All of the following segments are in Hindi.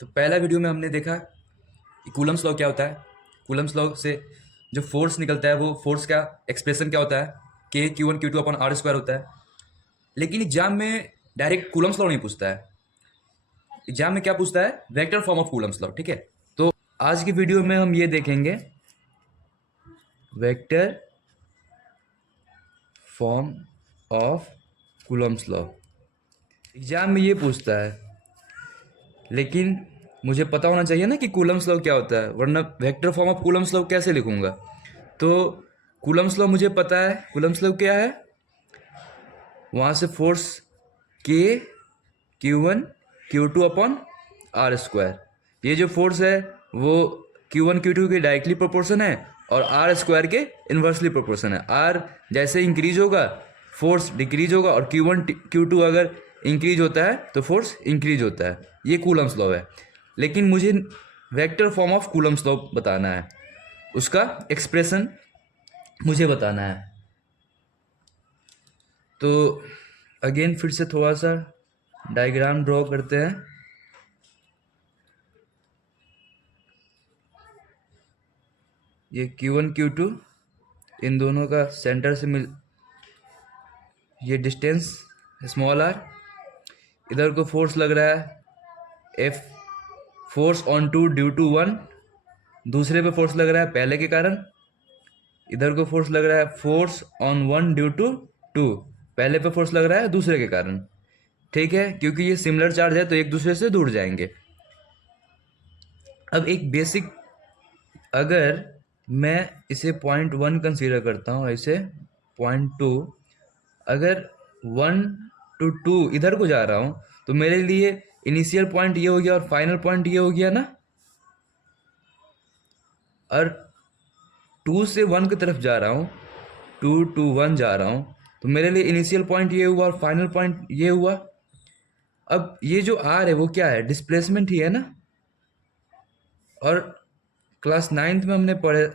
तो पहला वीडियो में हमने देखा कि कूलम्स लॉ क्या होता है। कूलम्स लॉ से जो फोर्स निकलता है वो फोर्स का एक्सप्रेशन क्या होता है, k Q one Q two upon are square होता है। लेकिन एग्जाम में डायरेक्ट कूलम्स लॉ नहीं पूछता है, एग्जाम में क्या पूछता है, vector form of Coulomb's law. ठीक है, तो आज की वीडियो में हम ये देखेंगे vector form of Coulomb's law. Exam में ये पूछता है, लेकिन मुझे पता होना चाहिए ना कि कूलम्स लॉ क्या होता है, वरना vector form of Coulomb's law कैसे लिखूंगा। तो कूलम्स लॉ मुझे पता है, कूलम्स लॉ क्या है, वहाँ से force k Q one Q two upon are square. ये जो फोर्स है वो क्यू वन क्यू टू के डायरेक्टली प्रोपोर्शन है और आर स्क्वायर के इन्वर्सली प्रोपोर्शन है। आर जैसे इंक्रीज होगा फोर्स डिक्रीज होगा, और क्यू वन क्यू टू अगर इंक्रीज होता है तो फोर्स इंक्रीज होता है। ये कूलम्स लॉ है। लेकिन मुझे vector form of Coulomb's law बताना है, उसका एक्सप्रेशन मुझे बताना है। तो अगेन फिर से थोड़ा सा डायग्राम ड्रॉ करते हैं। ये Q1 Q2 इन दोनों का सेंटर से मिल, ये डिस्टेंस स्मॉल आर, इधर को फोर्स लग रहा है F, force on two due to one, दूसरे पे फोर्स लग रहा है पहले के कारण। इधर को फोर्स लग रहा है force on one due to two, पहले पे फोर्स लग रहा है दूसरे के कारण। ठीक है, क्योंकि ये सिमिलर चार्ज है तो एक दूसरे से दूर जाएंगे। अब एक बेसिक, अगर मैं इसे पॉइंट वन कंसीडर करता हूँ, ऐसे पॉइंट टू, अगर वन टू टू इधर को जा रहा हूँ तो मेरे लिए इनिशियल पॉइंट ये हो गया और फाइनल पॉइंट ये हो गया ना। और टू से वन की तरफ जा रहा हूँ, टू टू वन जा रहा हूँ, तो मेरे लिए इनिशियल पॉइंट ये हुआ और फाइनल पॉइंट ये हुआ। अब ये जो आर है वो क्या है, डिस्प्लेसमेंट ही है ना। और क्लास नाइन्थ में हमने पढ़े,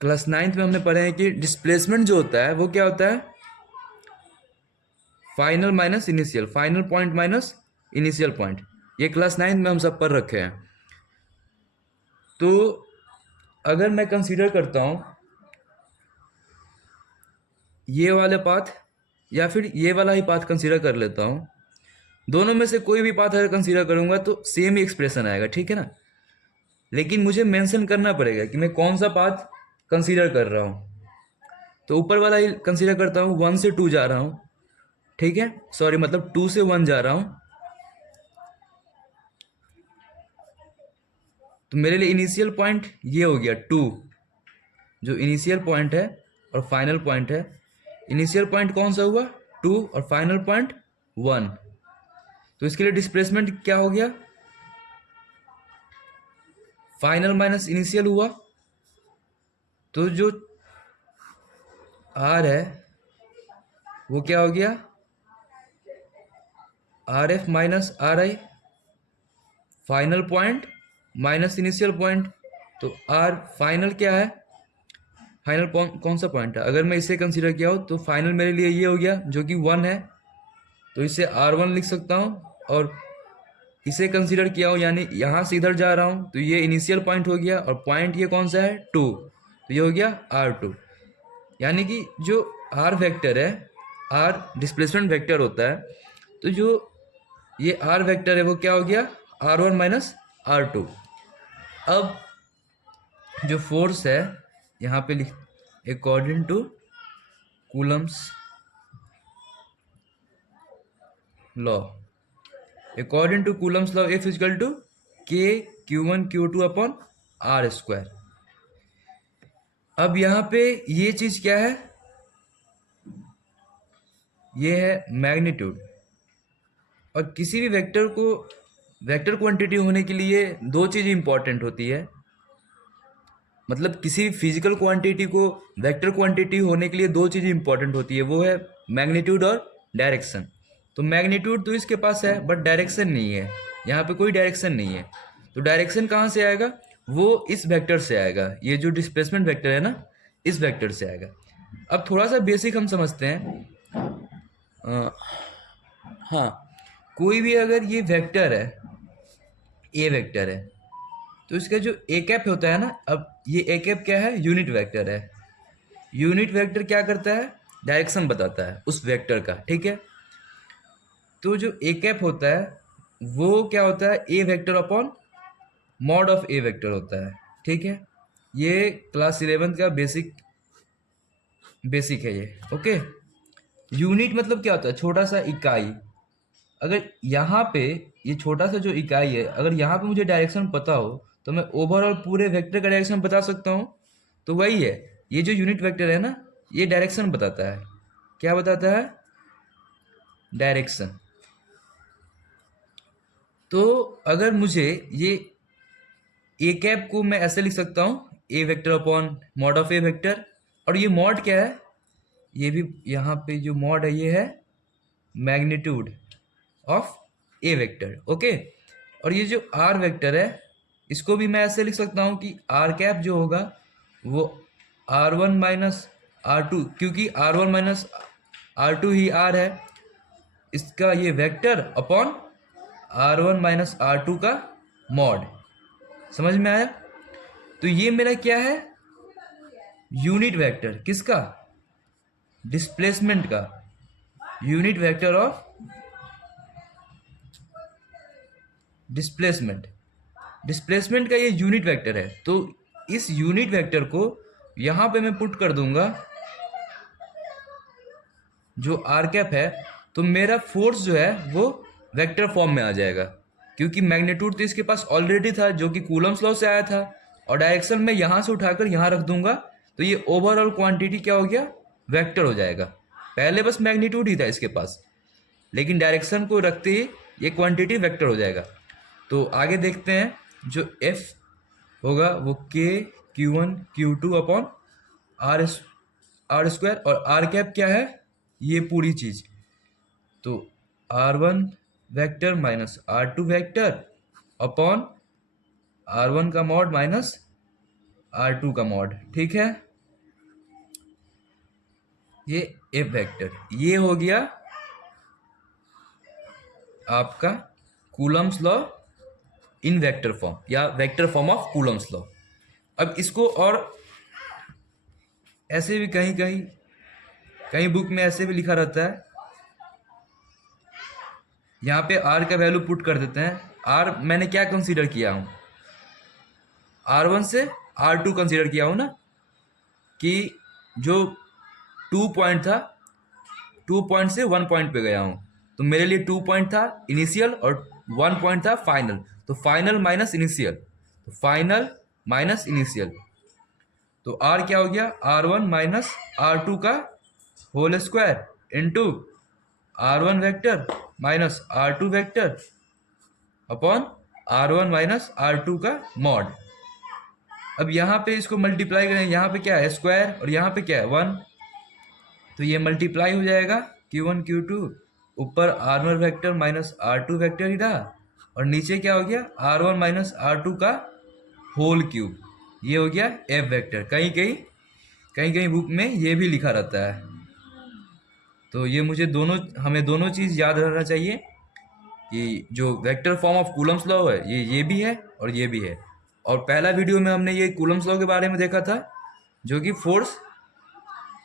क्लास नाइन्थ में हमने पढ़े हैं कि डिस्प्लेसमेंट जो होता है वो क्या होता है, final minus initial, final point minus initial point. ये क्लास नाइन्थ में हम सब पढ़ रखे हैं। तो अगर मैं कंसीडर करता हूँ ये वाले पाथ या फिर ये वाला ही पाथ कंसीडर कर लेता हूँ, दोनों में से कोई भी पाथ अगर कंसीडर करूँगा तो सेम ही एक्सप्रेशन आएगा। ठीक है ना, लेकिन मुझे मेंशन करना पड़ेगा कि मैं कौन सा पाथ कंसीडर कर रहा हूँ। तो ऊपर वाला ही कंसीडर करता हूँ, वन से टू जा रहा हूँ। ठीक है, सॉरी मतलब टू से वन जा रहा हूँ। तो मेरे लिए इनिशियल पॉइंट ये हो गया टू, जो इनिशियल पॉइंट है और फाइनल पॉइंट है। इनिशियल पॉइंट कौन सा हुआ, टू, और फाइनल पॉइंट वन। तो इसके लिए डिस्प्लेसमेंट क्या हो गया, फाइनल माइनस इनिशियल हुआ। तो जो आर है वो क्या हो गया, R F minus are I, final point minus initial point. तो आर फाइनल क्या है, फाइनल पॉइंट कौन सा पॉइंट है, अगर मैं इसे कंसीडर किया हो तो फाइनल मेरे लिए ये हो गया जो कि वन है, तो इसे आर वन लिख सकता हूँ। और इसे कंसीडर किया हो यानी यहाँ से इधर जा रहा हूँ तो ये इनिशियल पॉइंट हो गया, और पॉइंट ये कौन सा है, टू, तो ये हो गया आर टू। यानी कि जो आर वेक्टर है, आर डिस्प्लेसमेंट वेक्टर होता है, तो जो ये आर वेक्टर है वो क्या हो गया, R one minus R two. अब जो फोर्स है यहाँ पे लिख, according to Coulomb's law, according to Coulomb's law F is equal to K Q one Q two upon are square. अब यहाँ पे ये चीज क्या है, ये है मैग्नीट्यूड। और किसी भी वेक्टर को, वेक्टर क्वांटिटी होने के लिए दो चीज इंपॉर्टेंट होती है, मतलब किसी फिजिकल क्वांटिटी को वेक्टर क्वांटिटी होने के लिए दो चीज़ इंपॉर्टेंट होती है, वो है मैग्नीट्यूड और डायरेक्शन। तो मैग्नीट्यूड तो इसके पास है बट डायरेक्शन नहीं है, यहाँ पे कोई डायरेक्शन नहीं है। तो डायरेक्शन कहाँ से आएगा, वो इस वेक्टर से आएगा, ये जो डिस्प्लेसमेंट वेक्टर है ना, इस वेक्टर से आएगा। अब थोड़ा सा बेसिक हम समझते हैं। हाँ, कोई भी अगर ये वेक्टर है, ए वेक्टर है, तो इसका जो ए कैप होता है ना, अब ये ए कैप क्या है, यूनिट वेक्टर है। यूनिट वेक्टर क्या करता है, डायरेक्शन बताता है उस वेक्टर का, ठीक है। तो जो ए कैप होता है वो क्या होता है, A vector upon mod of A vector होता है, ठीक है। ये क्लास 11 का बेसिक है ये, ओके। यूनिट मतलब क्या होता है, छोटा सा इकाई। अगर यहाँ पे ये छोटा सा जो इकाई है, अगर यहाँ पे मुझे डायरेक्शन पता हो तो मैं ओवरऑल पूरे वेक्टर का डायरेक्शन बता सकता हूँ। तो वही है, ये जो यूनिट वेक्टर है ना, ये डायरेक्शन बताता है। क्या बताता है, डायरेक्शन। तो अगर मुझे ये ए कैप को मैं ऐसे लिख सकता हूँ, A vector upon mod of A vector. और ये मॉड क्या है, ये भी यहाँ पे जो मॉड है ये है magnitude of A vector, okay. और ये जो आर वेक्टर है, इसको भी मैं ऐसे लिख सकता हूँ कि आर कैप जो होगा वो R one minus R two, क्योंकि R one minus R two ही आर है, इसका ये vector upon R one minus R two का मॉड। समझ में आया। तो ये मेरा क्या है, यूनिट वेक्टर किसका, डिस्प्लेसमेंट का, यूनिट वेक्टर ऑफ डिस्प्लेसमेंट का ये यूनिट वेक्टर है। तो इस यूनिट वेक्टर को यहां पे मैं पुट कर दूंगा जो आर कैप है, तो मेरा फोर्स जो है वो वेक्टर फॉर्म में आ जाएगा, क्योंकि मैग्नीट्यूड तो इसके पास ऑलरेडी था जो कि कूलम्स लॉ से आया था। और डायरेक्शन में यहां से उठाकर यहां रख दूंगा, तो ये ओवरऑल क्वांटिटी क्या हो गया, वेक्टर हो जाएगा। पहले बस मैग्नीट्यूड ही था इसके पास, लेकिन डायरेक्शन को रखते ही ये क्वांटिटी वेक्टर हो जाएगा। तो आगे देखते हैं, जो एफ होगा वो K Q one Q two upon are square, और आर कैप क्या है, ये पूरी चीज। तो R one vector minus R two vector upon R one का मॉड माइनस आर टू का मॉड, ठीक है। ये एफ वेक्टर, ये हो गया आपका Coulomb's law in vector form, या vector form of Coulomb's law. अब इसको और ऐसे भी कहीं बुक में ऐसे भी लिखा रहता है, यहाँ पे आर का वैल्यू पुट कर देते हैं। आर मैंने क्या कंसीडर किया हूँ, आर वन से आर टू कंसीडर किया हूँ ना, कि जो 2 पॉइंट था, 2 पॉइंट से 1 पॉइंट पे गया हूँ, तो मेरे लिए 2 पॉइंट था इनिशियल और 1 पॉइंट था फाइनल। तो फाइनल माइनस इनिशियल, तो फाइनल माइनस इनिशियल, तो आर क्या हो गया, R one minus R two का whole square into R one vector minus R two vector upon R one minus R two का मॉड। अब यहाँ पे इसको मल्टीप्लाई करें, यहाँ पे क्या है स्क्वायर और यहाँ पे क्या है 1, तो ये मल्टीप्लाई हो जाएगा Q1 Q2, ऊपर R one vector minus R two vector ही रहा, और नीचे क्या हो गया R one minus R two का होल क्यूब, ये हो गया एफ वेक्टर। कहीं बुक में ये भी लिखा रहता है। तो ये मुझे हमें दोनों चीज़ याद रहना चाहिए कि जो vector form of Coulomb's law है ये भी है और ये भी है। और पहला वीडियो में हमने ये कूलम्स लॉ के बारे में देखा था, जो कि फोर्स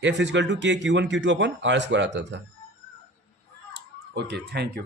F इक्वल टू के Q1 Q2 upon are square आता था। Okay, thank you.